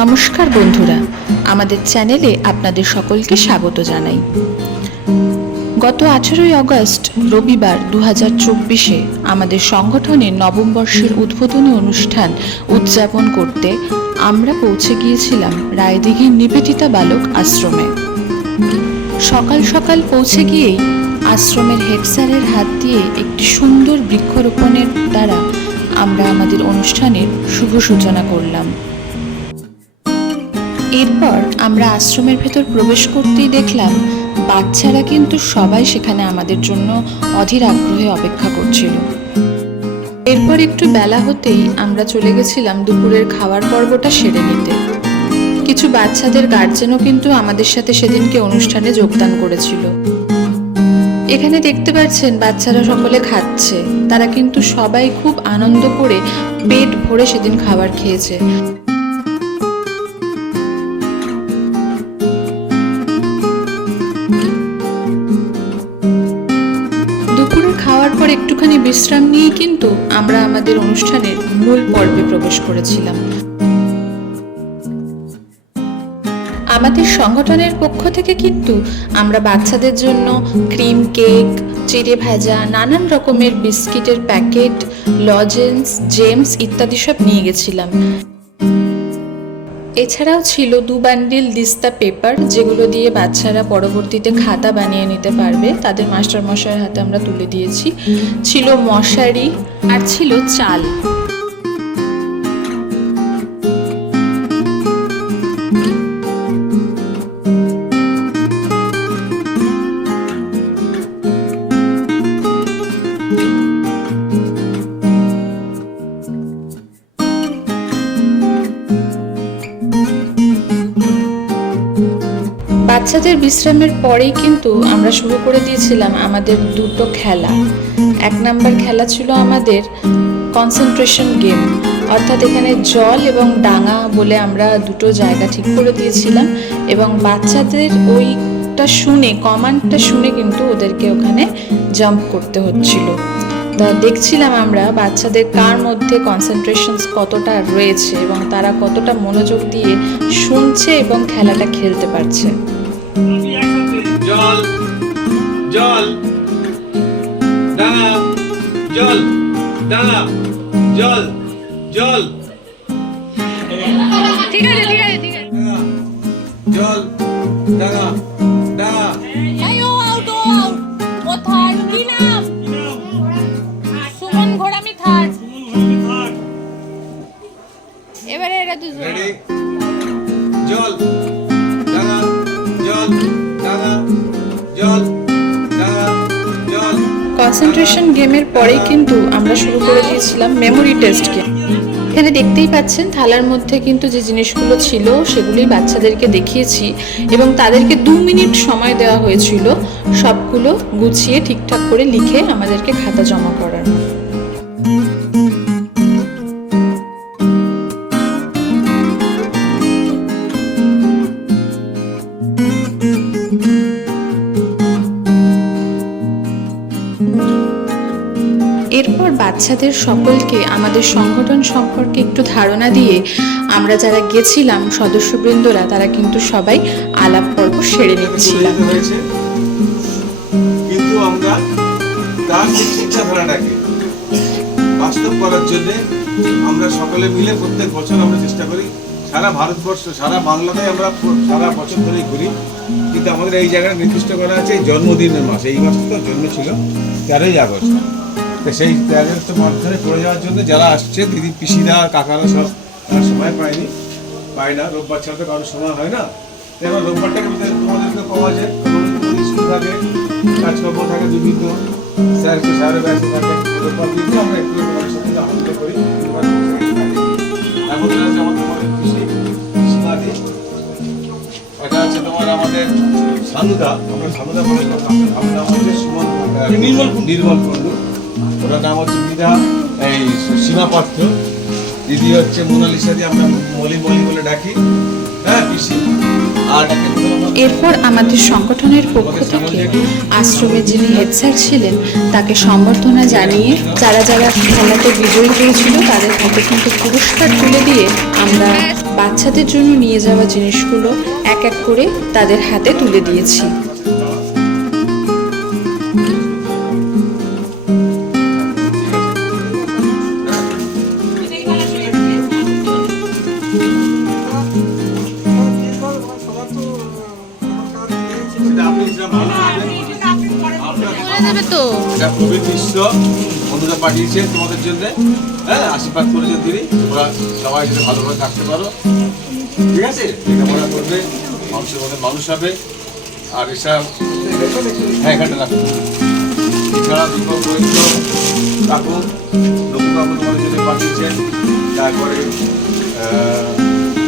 নমস্কার বন্ধুরা, আমাদের চ্যানেলে আপনাদের সকলকে স্বাগত জানাই। গত 18ই আগস্ট রবিবার 2024-এ আমাদের সংগঠনের নবম বর্ষের উদ্বোধনী অনুষ্ঠান উদযাপন করতে আমরা পৌঁছে গিয়েছিলাম রায়দিঘির নিবেদিতা বালক আশ্রমে। সকাল সকাল পৌঁছে গিয়েই আশ্রমের হেড স্যারের হাত দিয়ে একটি সুন্দর বৃক্ষরোপণের দ্বারা আমরা আমাদের অনুষ্ঠানের শুভ সূচনা করলাম। এরপর আমরা আশ্রমের ভেতর প্রবেশ করতেই দেখলাম বাচ্চারা কিন্তু সবাই সেখানে আমাদের জন্য অধীর আগ্রহে অপেক্ষা করছিল। এরপর একটু বেলা হতেই আমরা চলে গেছিলাম দুপুরের খাওয়ার পর্বটা সেরে নিতে। কিছু বাচ্চাদের গার্জেনও কিন্তু আমাদের সাথে সেদিনকে অনুষ্ঠানে যোগদান করেছিল। এখানে দেখতে পাচ্ছেন বাচ্চারা সকলে খাচ্ছে, তারা কিন্তু সবাই খুব আনন্দ করে পেট ভরে সেদিন খাবার খেয়েছে। দুপুরের খাওয়ার পর একটুখানি বিশ্রাম নিয়ে কিন্তু আমরা আমাদের অনুষ্ঠানের মূল পর্বে প্রবেশ করেছিলাম। আমাদের সংগঠনের পক্ষ থেকে কিন্তু আমরা বাচ্চাদের জন্য ক্রিম কেক, চিড়ে ভাজা, নানান রকমের বিস্কিটের প্যাকেট, লজেন্স, জেমস ইত্যাদি সব নিয়ে গেছিলাম। এছাড়াও ছিল 2 বান্ডিল দিস্তা পেপার, যেগুলো দিয়ে বাচ্চারা পরবর্তীতে খাতা বানিয়ে নিতে পারবে, তাদের মাস্টারমশাইয়ের হাতে আমরা তুলে দিয়েছি। ছিল মশারি আর ছিল চাল। বাচ্চাদের বিশ্রামের পরেই কিন্তু আমরা শুরু করে দিয়েছিলাম আমাদের দুটো খেলা। 1 নাম্বার খেলা ছিল আমাদের কনসেন্ট্রেশন গেম, অর্থাৎ এখানে জল এবং ডাঙা বলে আমরা দুটো জায়গা ঠিক করে দিয়েছিলাম এবং বাচ্চাদের ওইটা শুনে, কমান্ডটা শুনে কিন্তু ওদেরকে ওখানে জাম্প করতে হচ্ছিল। তা দেখছিলাম আমরা বাচ্চাদের কার মধ্যে কনসেন্ট্রেশন কতটা রয়েছে এবং তারা কতটা মনোযোগ দিয়ে শুনছে এবং খেলাটা খেলতে পারছে। জল জল ডাঙা, জল ডাঙা, জল জল, ঠিক আছে ঠিক আছে ঠিক আছে, জল ডাঙা ডাঙা। এই ও আউট ও আউট, ও থার্ড, কি নাম? সুমন ঘোড়ামি থার্ড। এবারে এরা দুজন রেডি, জল ডাঙা, জল ডাঙা, জল ডাঙা, জল। কনসেন্ট্রেশন গেমের পরেই কিন্তু আমরা শুরু করে দিয়েছিলাম মেমোরি টেস্ট গেম। এখানে দেখতেই পাচ্ছেন থালার মধ্যে কিন্তু যে জিনিসগুলো ছিল সেগুলোই বাচ্চাদেরকে দেখিয়েছি এবং তাদেরকে 2 মিনিট সময় দেওয়া হয়েছিল সবগুলো গুছিয়ে ঠিকঠাক করে লিখে আমাদেরকে খাতা জমা করার। এরপর বাচ্চাদের সকলকে আমাদের সংগঠন সম্পর্কে একটু ধারণা দিয়ে আমরা যারা গেছিলাম সদস্যবৃন্দরা, তারা কিন্তু সবাই আলাপ পর্ব সেরে নিচ্ছিলাম। কিন্তু আমরা তার চিন্তাধারাটাকে বাস্তব করার জন্য আমরা সকলে মিলে প্রত্যেক বছর আমরা চেষ্টা করি। সারা ভারতবর্ষ, সারা বাংলাতে আমরা সারা বছর ধরেই ঘুরি, কিন্তু আমাদের এই জায়গায় নির্দিষ্ট করা আছে এই জন্মদিনের মাস। এই মাসে তো জন্ম ছিল 13ই আগস্ট। সেই 13ই আগস্টের মাধ্যমে পড়ে যাওয়ার জন্য যারা আসছে, দিদি পিসিরা কাকারা সব সময় পায় না, রোববার ছাড়া তো কারোর সময় হয় না। এবার রোববারটাকে তোমাদেরকে পাওয়া যায়, স্কুল থাকে, কাজকর্ম থাকে, বিভিন্ন স্যারের ব্যস্ত থাকে, রোববার দিনকে আমরা একটু তোমাদের সাথে আনন্দ করি। এখন আমাদের পিসিমাদি, এটা হচ্ছে তোমার আমাদের সানুদা, আমরা সানুদা বলে আমার নাম হচ্ছে সুমন নির্মল কুণ্ডু, ওটার নাম হচ্ছে বিধা এই সীমা পাত্র, দিদি হচ্ছে মোনালিসা দিয়ে আমরা মলি বলে ডাকি। হ্যাঁ পিসি। আর এরপর আমাদের সংগঠনের পক্ষ থেকে আশ্রমে যিনি হেড স্যার ছিলেন তাকে সম্বর্ধনা জানিয়ে যারা যারা খেলাতে বিজয়ী হয়েছিল তাদের হাতে কিন্তু পুরস্কার তুলে দিয়ে আমরা বাচ্চাদের জন্য নিয়ে যাওয়া জিনিসগুলো এক এক করে তাদের হাতে তুলে দিয়েছি। এটা প্রবীণ মিশ্র বন্ধুরা পাঠিয়েছে তোমাদের জন্য, হ্যাঁ, আশীর্বাদ করেছে তিনি, তোমরা সবাই যাতে ভালোভাবে থাকতে পারো, ঠিক আছে, লেখাপড়া করবে, মানুষের মধ্যে মানুষ হবে। আর এসব হ্যাঁ এখানটা রাখো। এছাড়া দীপক বৈদ্য কাকু, লক্ষ্মী কাকু তোমাদের জন্য পাঠিয়েছেন। তারপরে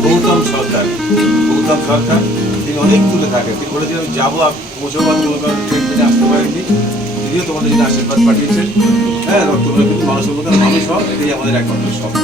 গৌতম সরকার তিনি অনেক দূরে থাকেন, তিনি বলেছেন আমি যাবো মুর্শিদাবাদ ট্রেন থেকে আসতে পারেননি, তিনিও তোমাদের জন্য আশীর্বাদ পাঠিয়েছেন। হ্যাঁ, তোমরা কিন্তু মানুষের মধ্যে মানুষ হও, এটাই আমাদের একমাত্র স্বপ্ন।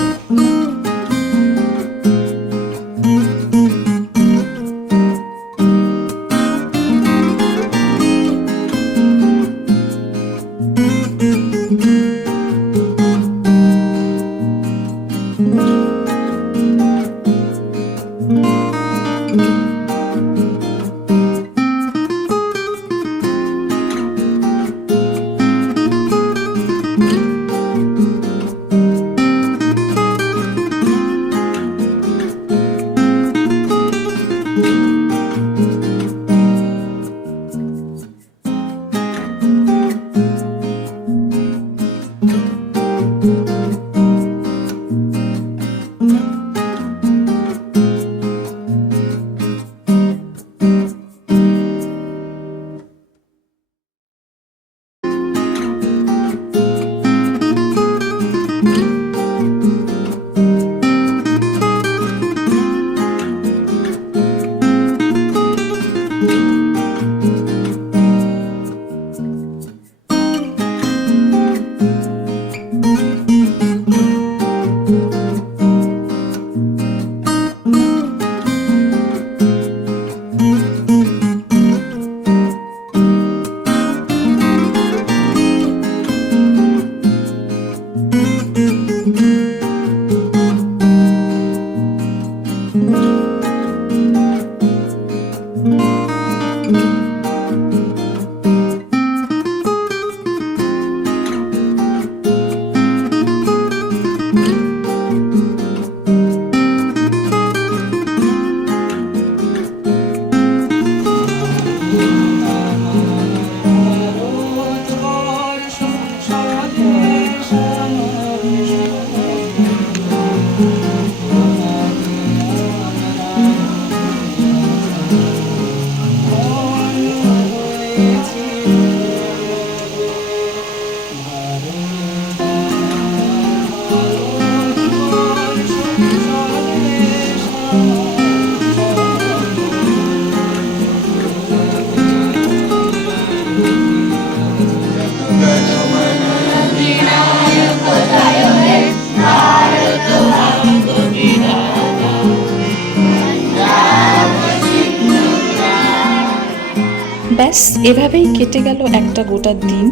ব্যাস এভাবেই কেটে গেল একটা গোটা দিন।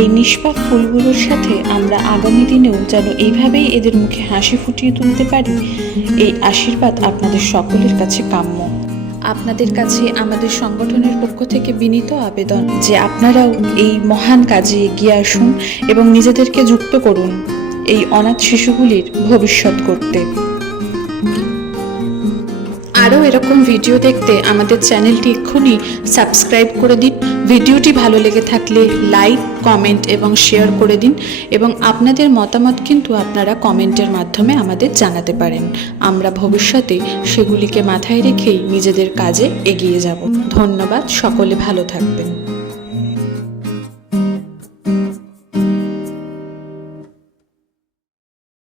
এই নিষ্পাপ ফুলগুলোর সাথে আমরা আগামী দিনেও যেন এইভাবেই এদের মুখে হাসি ফুটিয়ে তুলতে পারি, এই আশীর্বাদ আপনাদের সকলের কাছে কাম্য। আপনাদের কাছে আমাদের সংগঠনের পক্ষ থেকে বিনীত আবেদন যে আপনারাও এই মহান কাজে এগিয়ে আসুন এবং নিজেদেরকে যুক্ত করুন এই অনাথ শিশুগুলির ভবিষ্যৎ করতে। আরও এরকম ভিডিও দেখতে আমাদের চ্যানেলটি এক্ষুনি সাবস্ক্রাইব করে দিন। ভিডিওটি ভালো লেগে থাকলে লাইক, কমেন্ট এবং শেয়ার করে দিন এবং আপনাদের মতামত কিন্তু আপনারা কমেন্টের মাধ্যমে আমাদের জানাতে পারেন। আমরা ভবিষ্যতে সেগুলিকে মাথায় রেখেই নিজেদের কাজে এগিয়ে যাব। ধন্যবাদ, সকলে ভালো থাকবেন।